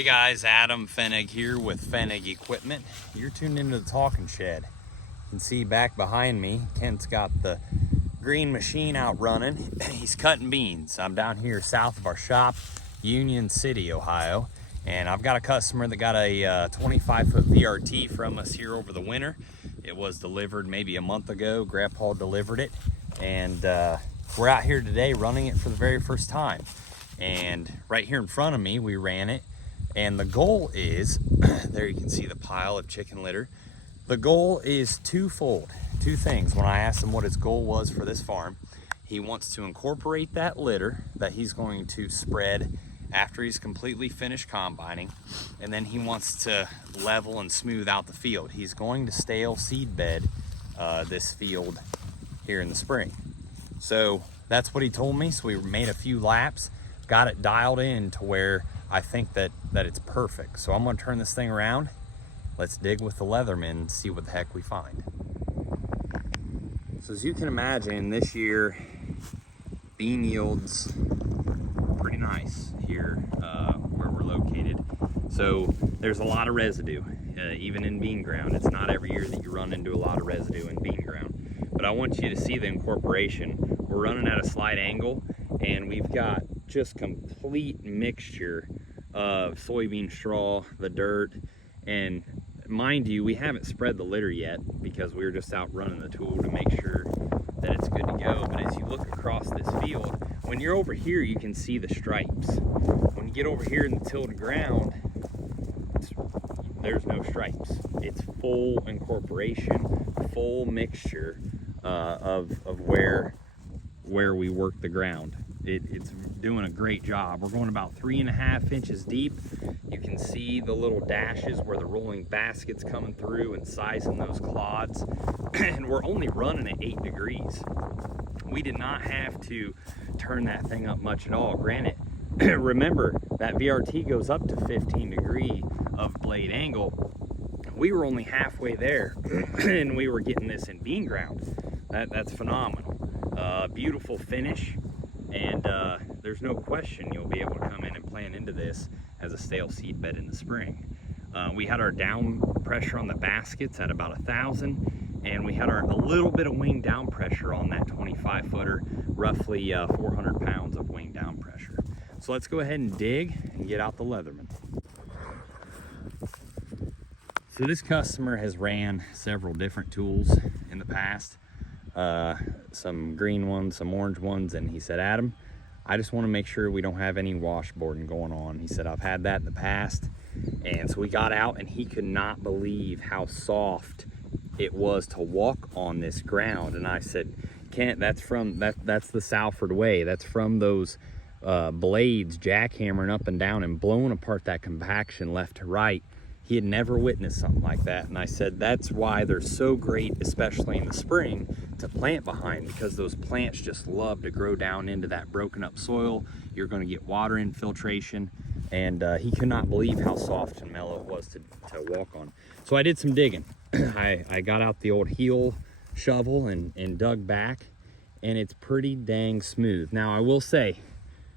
Hey guys, Adam Fenig here with Fenig Equipment. You're tuned into the Talking Shed. You can see back behind me, Kent's got the green machine out running. He's cutting beans. I'm down here south of our shop, Union City, Ohio. And I've got a customer that got a 25-foot VRT from us here over the winter. It was delivered maybe a month ago. Grandpa delivered it. And we're out here today running it for the very first time. And right here in front of me, we ran it. And the goal is, there you can see the pile of chicken litter. The goal is twofold, two things. When I asked him what his goal was for this farm, he wants to incorporate that litter that he's going to spread after he's completely finished combining. And then he wants to level and smooth out the field. He's going to stale seed bed this field here in the spring. So that's what he told me. So we made a few laps, got it dialed in to where I think that it's perfect. So I'm gonna turn this thing around. Let's dig with the Leatherman and see what the heck we find. So as you can imagine, this year, bean yields pretty nice here where we're located. So there's a lot of residue, even in bean ground. It's not every year that you run into a lot of residue in bean ground. But I want you to see the incorporation. We're running at a slight angle, and we've got just complete mixture of soybean straw, the dirt, and mind you, we haven't spread the litter yet because we were just out running the tool to make sure that it's good to go. But as you look across this field, when you're over here, you can see the stripes. When you get over here in the tilled ground, there's no stripes. It's full incorporation, full mixture of where we work the ground. It's doing a great job. We're going about 3.5 inches deep. You can see the little dashes where the rolling basket's coming through and sizing those clods. And we're only running at 8 degrees. We did not have to turn that thing up much at all. Granted, remember that VRT goes up to 15 degree of blade angle. We were only halfway there and we were getting this in bean ground. That's phenomenal. Beautiful finish. And there's no question you'll be able to come in and plant into this as a stale seed bed in the spring. We had our down pressure on the baskets at about 1,000, and we had a little bit of wing down pressure on that 25-footer, roughly 400 pounds of wing down pressure. So let's go ahead and dig and get out the Leatherman. So this customer has ran several different tools in the past. Some green ones, some orange ones, and he said, Adam, I just want to make sure we don't have any washboarding going on. He said, I've had that in the past. And so we got out, and he could not believe how soft it was to walk on this ground. And I said, Kent, that's the Salford way. That's from those blades jackhammering up and down and blowing apart that compaction left to right. He had never witnessed something like that. And I said, that's why they're so great, especially in the spring, to plant behind, because those plants just love to grow down into that broken up soil. You're going to get water infiltration. And he could not believe how soft and mellow it was to walk on. So I did some digging. I got out the old heel shovel and dug back, and it's pretty dang smooth. Now I will say,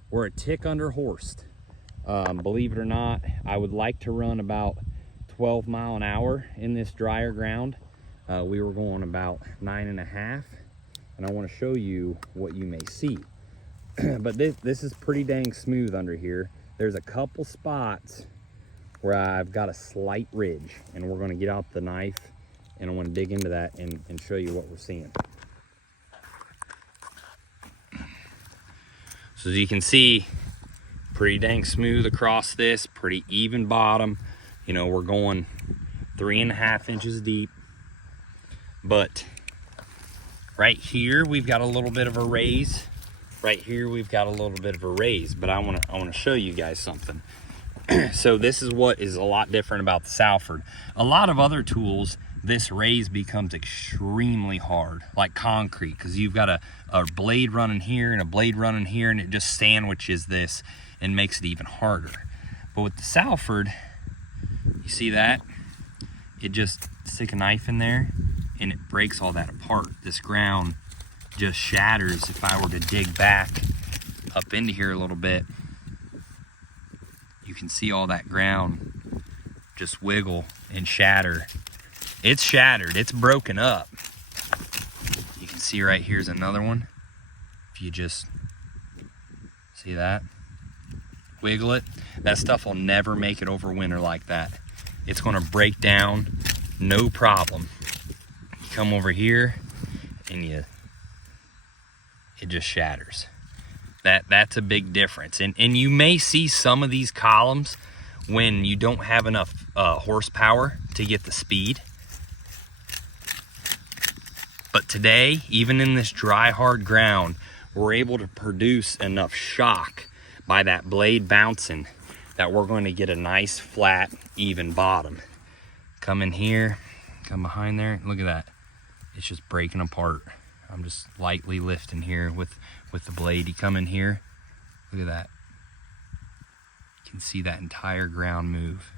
we're a tick under horsed. Believe it or not, I would like to run about 12 mile an hour in this drier ground. We were going about 9.5, and I want to show you what you may see. But this is pretty dang smooth under here. There's a couple spots where I've got a slight ridge, and we're going to get out the knife and I want to dig into that and show you what we're seeing. So as you can see, pretty dang smooth across this, pretty even bottom. You know, we're going 3.5 inches deep, but right here we've got a little bit of a raise. Right here we've got a little bit of a raise, but I want to show you guys something. So this is what is a lot different about the Salford. A lot of other tools, this raise becomes extremely hard, like concrete, because you've got a blade running here and a blade running here, and it just sandwiches this and makes it even harder. But with the Salford, you see that? It just stick a knife in there and it breaks all that apart. This ground just shatters. If I were to dig back up into here a little bit, You can see all that ground just wiggle and shatter. It's shattered, it's broken up. You can see right here's another one. If you just see that, wiggle it, that stuff will never make it over winter like that. It's gonna break down, no problem. You come over here and it just shatters. That's a big difference. And you may see some of these columns when you don't have enough horsepower to get the speed. But today, even in this dry, hard ground, we're able to produce enough shock by that blade bouncing that we're going to get a nice, flat, even bottom. Come in here, come behind there, look at that. It's just breaking apart. I'm just lightly lifting here with the blade. You come in here, look at that. You can see that entire ground move.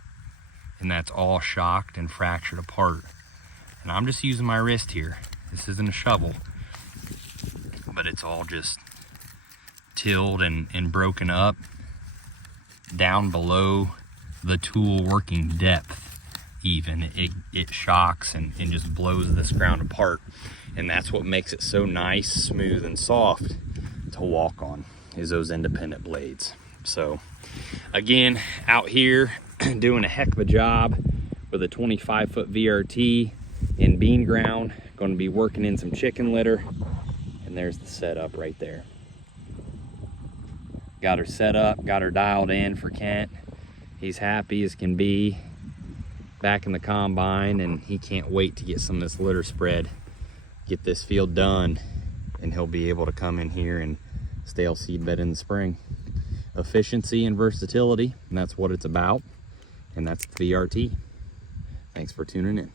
And that's all shocked and fractured apart. And I'm just using my wrist here. This isn't a shovel, but it's all just tilled and broken up down below the tool working depth even. It shocks and just blows this ground apart. And that's what makes it so nice, smooth, and soft to walk on, is those independent blades. So again, out here doing a heck of a job with a 25-foot VRT in bean ground. Going to be working in some chicken litter, and there's the setup right there. Got her set up, got her dialed in for Kent. He's happy as can be back in the combine, and he can't wait to get some of this litter spread, get this field done, and he'll be able to come in here and stale seed bed in the spring. Efficiency and versatility, and that's what it's about, and that's the VRT. Thanks for tuning in.